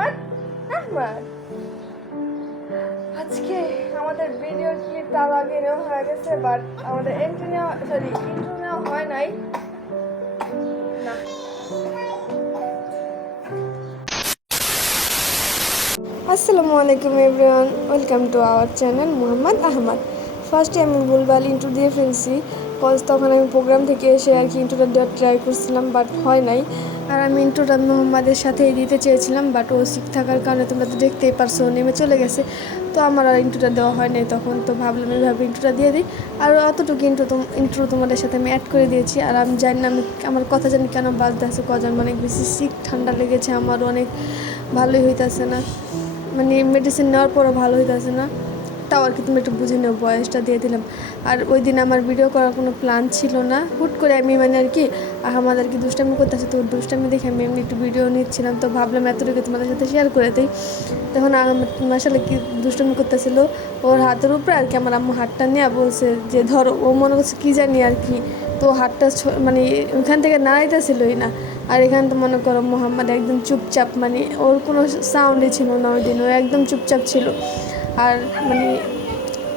মোহাম্মদ আহমদ। আজকে আমাদের video clip তার আগে নেওয়া হয়ে গেছে, বাট আমাদের ইন্ট্রো নেওয়া হয় নাই। না, আসসালামু আলাইকুম everyone, welcome to our channel Mohammad Ahmad. ফার্স্টে আমি ভুলভাল ইন্ট্রো দিয়ে ফেলছি, কজ তখন আমি প্রোগ্রাম থেকে এসে আর কি ইন্ট্রোটা দেওয়ার ট্রাই করছিলাম, বাট হয় নাই। আর আমি ইন্ট্রোটা মোহাম্মদের সাথেই দিতে চেয়েছিলাম, বাট ও শিখ থাকার কারণে তোমরা তো দেখতেই পারছো নেমে চলে গেছে। তো আমার আর ইন্ট্রোটা দেওয়া হয় নাই তখন, তো ভাবলাম এইভাবে ইন্ট্রোটা দিয়ে দিই। আর অতটুকু ইন্ট্রো তোমাদের সাথে আমি অ্যাড করে দিয়েছি। আর আমি জানি না আমার কথা জানি কেন বাজতে আছে, কজ আমি অনেক বেশি শিখ, ঠান্ডা লেগেছে আমার, অনেক ভালোই হইতেছে না, মানে মেডিসিন নেওয়ার পরও ভালো হইতেছে না। তাও আর কি তুমি একটু বুঝে নেও, বয়সটা দিয়ে দিলাম। আর ওই দিন আমার ভিডিও করার কোনো প্ল্যান ছিল না, হুট করে আমি মানে আর কি আহমদ আর কি দুষ্টামি করতেছে, তো দুষ্টামি দেখে আমি এমনি একটু ভিডিও নিচ্ছিলাম, তো ভাবলাম এতটুকু তোমাদের সাথে শেয়ার করে দিই। তখন আহমদ আসলে কি দুষ্টামি করতেছিল, ওর হাতের উপরে আর কি আমার আম্মু হাতটা নিয়ে বলছে যে ধরো, ও মনে করছে কী জানি আর কি, তো হাতটা মানে ওখান থেকে নাড়াইতেছিলই না। আর এখানে তো মনে করো মোহাম্মদ একদম চুপচাপ, মানে ওর কোনো সাউন্ডই ছিল না ওই দিন, ও একদম চুপচাপ ছিল। আর মানে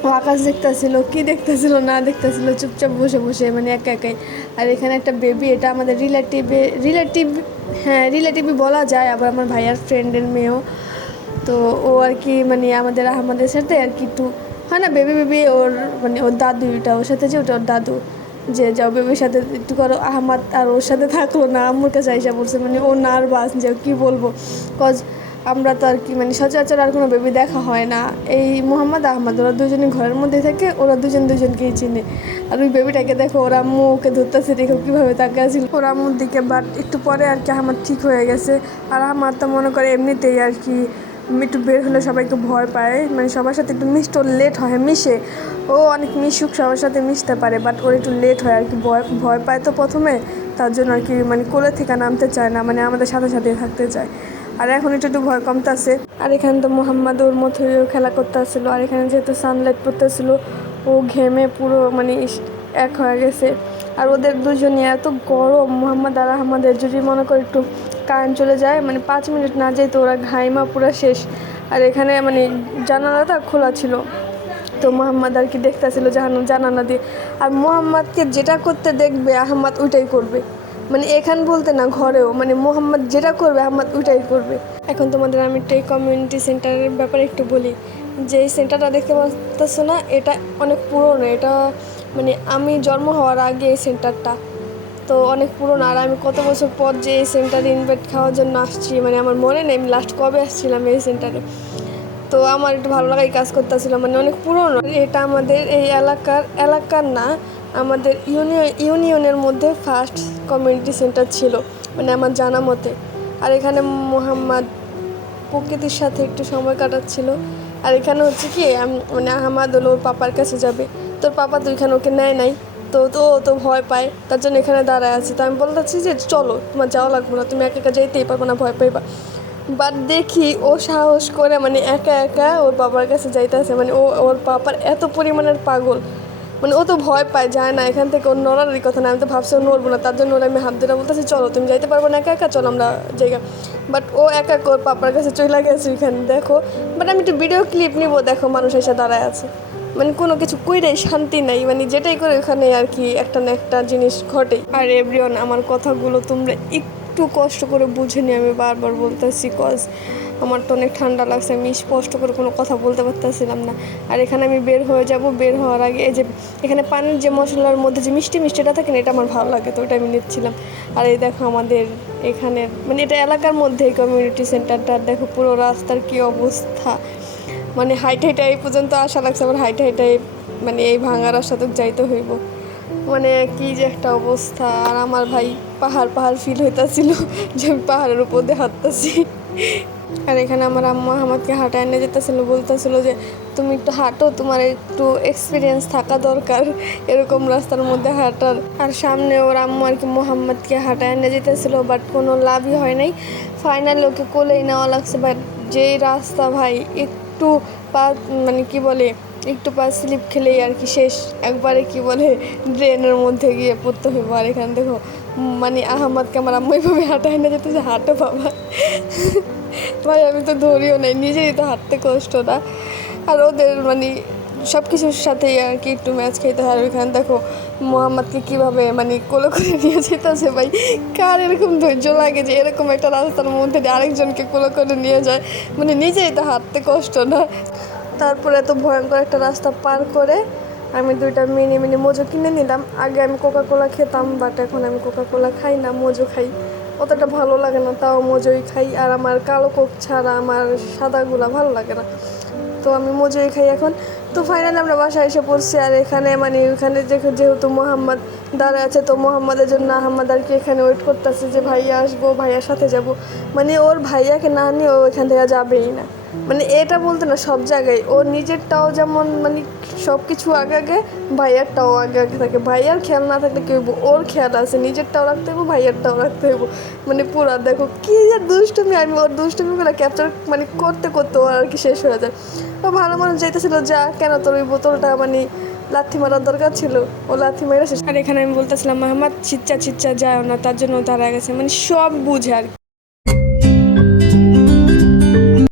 ও আকাশ দেখতেছিল, কি দেখতেছিল না দেখতেছিল, চুপচাপ বসে বসে মানে একা একাই। আর এখানে একটা বেবি, এটা আমাদের রিলেটিভই বলা যায়, আবার আমার ভাইয়ার ফ্রেন্ডের মেয়েও। তো ও আর কি মানে আমাদের সাথে আর কি একটু হয় না, বেবি ওর মানে ওর দাদুটা ওর সাথে, যে ওটা ওর দাদু, যে যাও বেবির সাথে একটু করো। আহমদ আর ওর সাথে থাকলো না, আম্মুর কাছে আইসা পড়ছে, মানে ও নার্ভাস, যে কী বলবো, কজ আমরা তো আর কি মানে সচরাচর আর কোনো বেবি দেখা হয় না। এই মোহাম্মদ আহমদ ওরা দুজনই ঘরের মধ্যে থাকে, ওরা দুজনকেই চিনে। আর ওই বেবিটাকে দেখো, ওর আম্মু ওকে ধরতেছে, দেখো কীভাবে তাকে আসছিল ওর আম্মুর দিকে। বাট একটু পরে আর কি আহমদ ঠিক হয়ে গেছে। আর আহমদ তো মনে করে এমনিতেই আর কি একটু বের হলে সবাইকে ভয় পায়, মানে সবার সাথে একটু মিশতে ওর লেট হয়, মিশে ও অনেক মিশুক, সবার সাথে মিশতে পারে, বাট ওর একটু লেট হয় আর কি, ভয় পায় তো প্রথমে, তার জন্য আর কি মানে কোলে থেকে নামতে চায় না, মানে আমাদের সাথে সাথে থাকতে চায়। আর এখন একটু ভয় কমতেছে। আর এখানে তো মোহাম্মদ ওর মতোই খেলা করতে আসছিলো। আর এখানে যেহেতু সানলাইট পড়তেছিল, ও ঘেমে পুরো মানে এক হয়ে গেছে। আর ওদের দুজনে এত গরম, মোহাম্মদ আর আহমদের, যদি মনে করে একটু কারেন্ট চলে যায়, মানে 5 মিনিট না যায় তো ওরা ঘাইমা পুরো শেষ। আর এখানে মানে জানালাটা খোলা ছিল, তো মোহাম্মদ আর কি দেখতেছিল জানালা দিয়ে। আর মোহাম্মদকে যেটা করতে দেখবে আহমদ ওইটাই করবে, মানে এখান বলতে না, ঘরেও মানে মোহাম্মদ যেটা করবে আহমদ ওইটাই করবে। এখন তোমাদের আমি একটা কমিউনিটি সেন্টারের ব্যাপারে একটু বলি, যে এই সেন্টারটা দেখতে পাচ্ছ না, এটা অনেক পুরনো। এটা মানে আমি জন্ম হওয়ার আগে এই সেন্টারটা, তো অনেক পুরনো। আর আমি কত বছর পর যে এই সেন্টারে ইনভাইট খাওয়ার জন্য আসছি, মানে আমার মনে নেই আমি লাস্ট কবে আসছিলাম এই সেন্টারে। তো আমার একটু ভালো লাগাই কাজ করতেছিল, মানে অনেক পুরনো। এটা আমাদের এই এলাকার না, আমাদের ইউনিয়নের মধ্যে ফার্স্ট কমিউনিটি সেন্টার ছিল, মানে আমার জানা মতে। আর এখানে মোহাম্মদ প্রকৃতির সাথে একটু সময় কাটাচ্ছিল। আর এখানে হচ্ছে কি মানে আহমদ হলো ওর পাপার কাছে যাবে, তোর পাপা তো এখানে ওকে নেয় নাই, তো ভয় পায়, তার জন্য এখানে দাঁড়ায় আছে। তো আমি বলতেছি যে চলো, তোমার যাওয়া লাগবে না, তুমি একা একা যেতেই পারবো না, ভয় পাইবা। বাট দেখি ও সাহস করে মানে একা একা ওর বাবার কাছে যাইতেছে, মানে ওর পাপার এত পরিমাণের পাগল, মানে ও তো ভয় পায়, যায় না এখান থেকে, ওর নড়ারই কথা না। আমি তো ভাবছি ও নড়বো না, তার জন্য ওরা আমি হাত ধরে বলতেছি চলো, তুমি যাইতে পারবো না একা একা, চলো আমরা জায়গা। বাট ও একা ওর পাপার কাছে চলে গেছে ওইখানে, দেখো। বাট আমি একটু ভিডিও ক্লিপ নিবো, দেখো মানুষ এসে দাঁড়ায় আছে, মানে কোনো কিছু কইরেই শান্তি নাই, মানে যেটাই করে ওখানে আর কি একটা না একটা জিনিস ঘটে। আর এভরিওয়ান, আমার কথাগুলো তোমরা একটু কষ্ট করে বুঝে নিয়ে আমি বারবার বলতেছি, কজ আমার তো অনেক ঠান্ডা লাগছে, আমি স্পষ্ট করে কোনো কথা বলতে পারতেছিলাম না। আর এখানে আমি বের হয়ে যাব, বের হওয়ার আগে এই যে এখানে পানির যে মশলার মধ্যে যে মিষ্টিটা থাকে না, এটা আমার ভালো লাগে, তো ওটা আমি নিচ্ছিলাম। আর এই দেখো আমাদের এখানের মানে এটা এলাকার মধ্যে কমিউনিটি সেন্টারটা, দেখো পুরো রাস্তার কি অবস্থা, মানে হাইটে এই পর্যন্ত আসা লাগছে, আবার হাইটে মানে এই ভাঙা রাস্তাতে যাইতে হইব, মানে কি যে একটা অবস্থা। আর আমার ভাই পাহাড় ফিল হইতেছিল যে আমি পাহাড়ের উপর দিয়ে হাঁটতেছি। আর এখানে আমার আম্মা আমাকে হাঁটা এনে যেতেছিলো, বলতেছিলো যে তুমি একটু হাঁটো, তোমার একটু এক্সপিরিয়েন্স থাকা দরকার এরকম রাস্তার মধ্যে হাঁটার। আর সামনে ওর আম্মু আর কি মোহাম্মদকে হাঁটা এনে যেতেছিলো, বাট কোনো লাভই হয় নাই। ফাইনালি ওকে কোলেই নেওয়া লাগছে, বাট যেই রাস্তা ভাই, একটু পা মানে কি বলে, একটু পা স্লিপ খেলেই আর কি শেষ, একবারে কি বলে ড্রেনের মধ্যে গিয়ে পড়তে হইব। আর এখানে দেখো মানে আহমদকে আমার আম্মু এইভাবে হাঁটা এনে যেতেছে, হাঁটো বাবা। ভাই আমি তো ধরিও নাই, নিজেরই তো হাঁটতে কষ্ট না, আর ওদের মানে সব কিছুর সাথেই আর কি একটু ম্যাচ খেতে হয়। ওইখানে দেখো মোহাম্মদকে কীভাবে মানে কোলে করে নিয়ে যেতেছে, ভাই কার এরকম ধৈর্য লাগে যে এরকম একটা রাস্তার মধ্যে দিয়ে আরেকজনকে কোলে করে নিয়ে যায়, মানে নিজেই তো হাঁটতে কষ্ট না। তারপরে এত ভয়ঙ্কর একটা রাস্তা পার করে আমি 2টা মিনি মিনি মোজো কিনে নিলাম। আগে আমি কোকা-কোলা খেতাম, বাট এখন আমি কোকা-কোলা খাই না, মোজো খাই। অতটা ভালো লাগে না, তাও মোজোই খাই। আর আমার কালো কোক ছাড়া আমার সাদাগুলা ভালো লাগে না, তো আমি মোজোই খাই এখন। তো ফাইনালি আমরা বাসায় এসে পড়ছি। আর এখানে মানে ওইখানে যেহেতু মোহাম্মদ দাঁড়ায় আছে, তো মোহাম্মদের জন্য আহম্মদ আর কি এখানে ওয়েট করতেছে যে ভাইয়া আসবো, ভাইয়ার সাথে যাব। মানে ওর ভাইয়াকে না নিয়ে ও এখান থেকে যাবেই না। মানে এটা বলতে না, সব জায়গায় ওর নিজেরটাও যেমন মানে সব কিছু আগে আগে, ভাইয়ারটাও আগে আগে থাকে। ভাইয়ার খেয়াল না থাকলে কেউ, ওর খেয়াল আছে, নিজেরটাও রাখতে হইব, ভাইয়ারটাও রাখতে হইব। মানে পুরা দেখো কী যে দুষ্টুমি, আমি ওর দুষ্টুমিগুলো ক্যাপচার মানে করতে করতে ওর আর কি শেষ হয়ে যায়। ও ভালো মানুষ যাইতেছিল, যা কেন তোর ওই বোতলটা মানে লাথি মারার দরকার ছিল, ও লাথি মেরে শেষ। আর এখানে আমি বলতেছিলাম মোহাম্মদ চিচ্চা যায় না, তার জন্য তারা গেছে, মানে সব বুঝে আর কি।